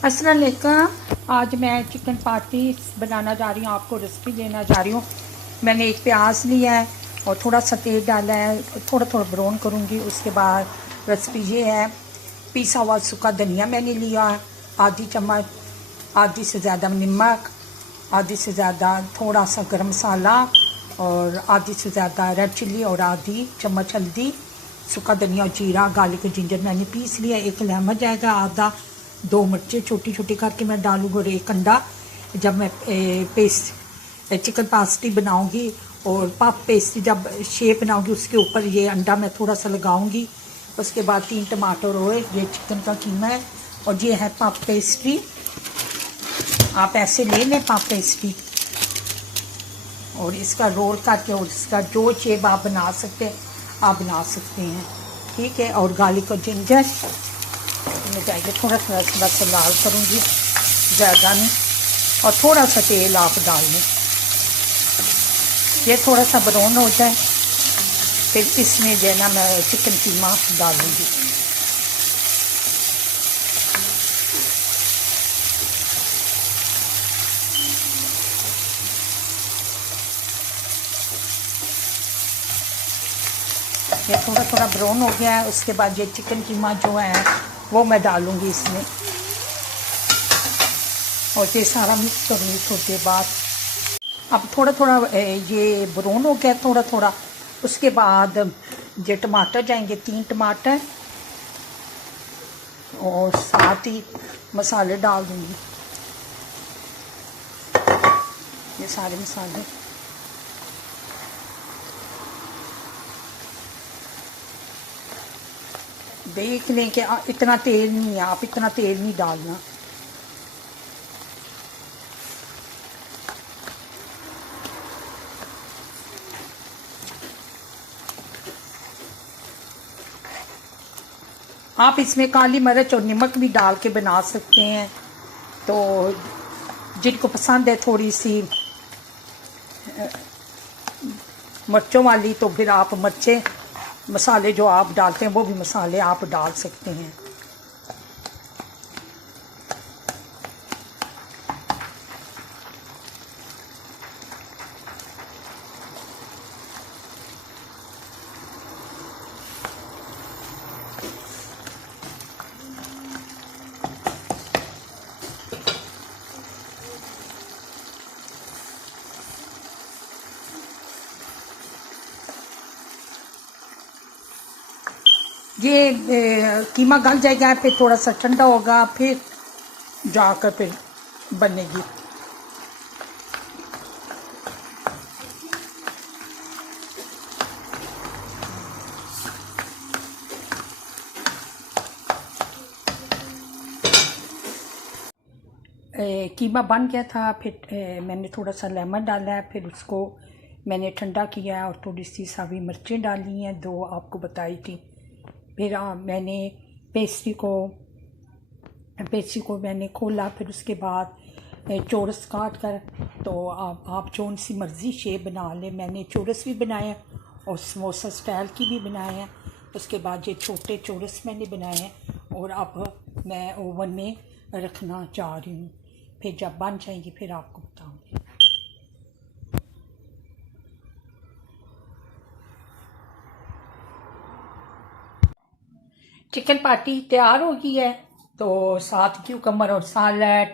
अस्सलाम वालेकुम। आज मैं चिकन पार्टी बनाना जा रही हूँ, आपको रेसिपी देना जा रही हूँ। मैंने एक प्याज लिया है और थोड़ा सा तेल डाला है, थोड़ा थोड़ा ब्राउन करूँगी। उसके बाद रेसिपी ये है, पिसा हुआ सूखा धनिया मैंने लिया है, आधी चम्मच, आधी से ज़्यादा नमक, आधी से ज़्यादा थोड़ा सा गरम मसाला और आधी से ज़्यादा रेड चिल्ली और आधी चम्मच हल्दी, सूखा धनिया और जीरा, गार्लिक और जिंजर मैंने पीस लिया। एक लेमन जाएगा, आधा 2 मिर्चें छोटी छोटी करके मैं डालूँगी और एक अंडा। जब मैं पेस्ट चिकन पास्टी बनाऊँगी और पफ पेस्ट्री जब शेप बनाऊँगी उसके ऊपर ये अंडा मैं थोड़ा सा लगाऊँगी। उसके बाद 3 टमाटर और ये चिकन का कीमा है और ये है पफ पेस्ट्री। आप ऐसे ले लें पफ पेस्ट्री और इसका रोल करके और इसका जो शेप आप बना सकते हैं आप बना सकते हैं, ठीक है। और गार्लिक और जिंजर मैं जाएंगे, थोड़ा सा लाल करूँगी, ज़्यादा नहीं, और थोड़ा सा तेल आप डाल लें। ये थोड़ा सा ब्राउन हो जाए फिर इसमें जो है ना मैं चिकन कीमा डालूँगी। ये थोड़ा थोड़ा ब्राउन हो गया है। उसके बाद ये चिकन कीमा जो है वो मैं डालूँगी इसमें और ये सारा मिक्स करूँगी थोड़ी देर बाद। अब थोड़ा थोड़ा ये ब्राउन हो गया थोड़ा थोड़ा। उसके बाद ये टमाटर जाएंगे, 3 टमाटर, और साथ ही मसाले डाल दूँगी, ये सारे मसाले। देख लें कि इतना तेल नहीं है, आप इतना तेल नहीं डालना। आप इसमें काली मिर्च और नमक भी डाल के बना सकते हैं, तो जिनको पसंद है थोड़ी सी मिर्चों वाली तो फिर आप मिर्चें मसाले जो आप डालते हैं वो भी मसाले आप डाल सकते हैं। ये कीमा गल जाएगा, फिर थोड़ा सा ठंडा होगा, फिर जाकर फिर बनेगी। कीमा बन गया था, फिर मैंने थोड़ा सा लेमन डाला है, फिर उसको मैंने ठंडा किया है और थोड़ी सी सावी मिर्चें डाली हैं, 2 आपको बताई थी। फिर मैंने पेस्ट्री को मैंने खोला, फिर उसके बाद चौरस काट कर, तो आप जो सी मर्ज़ी शेप बना लें। मैंने चौरस भी बनाए और समोसा स्टाइल की भी बनाए हैं। उसके बाद ये छोटे चौरस मैंने बनाए हैं और अब मैं ओवन में रखना चाह रही हूँ। फिर जब बन जाएंगी फिर आपको बताऊँगी। चिकन पार्टी तैयार हो गई है, तो साथ क्यूकम्बर और सालड,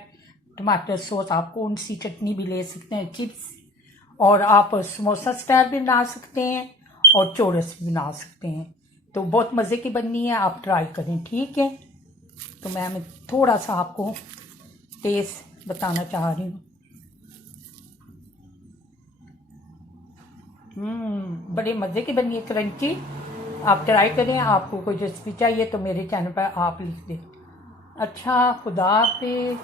टमाटर सॉस, आप कौन सी चटनी भी ले सकते हैं, चिप्स, और आप समोसा स्टाइल भी बना सकते हैं और चौरस भी बना सकते हैं। तो बहुत मज़े की बननी है, आप ट्राई करें, ठीक है। तो मैं थोड़ा सा आपको टेस्ट बताना चाह रही हूँ। बड़े मज़े की बनी है, क्रंची। आप ट्राई करें। आपको कोई रेसिपी चाहिए तो मेरे चैनल पर आप लिख दें। अच्छा, खुदा हाफिज़।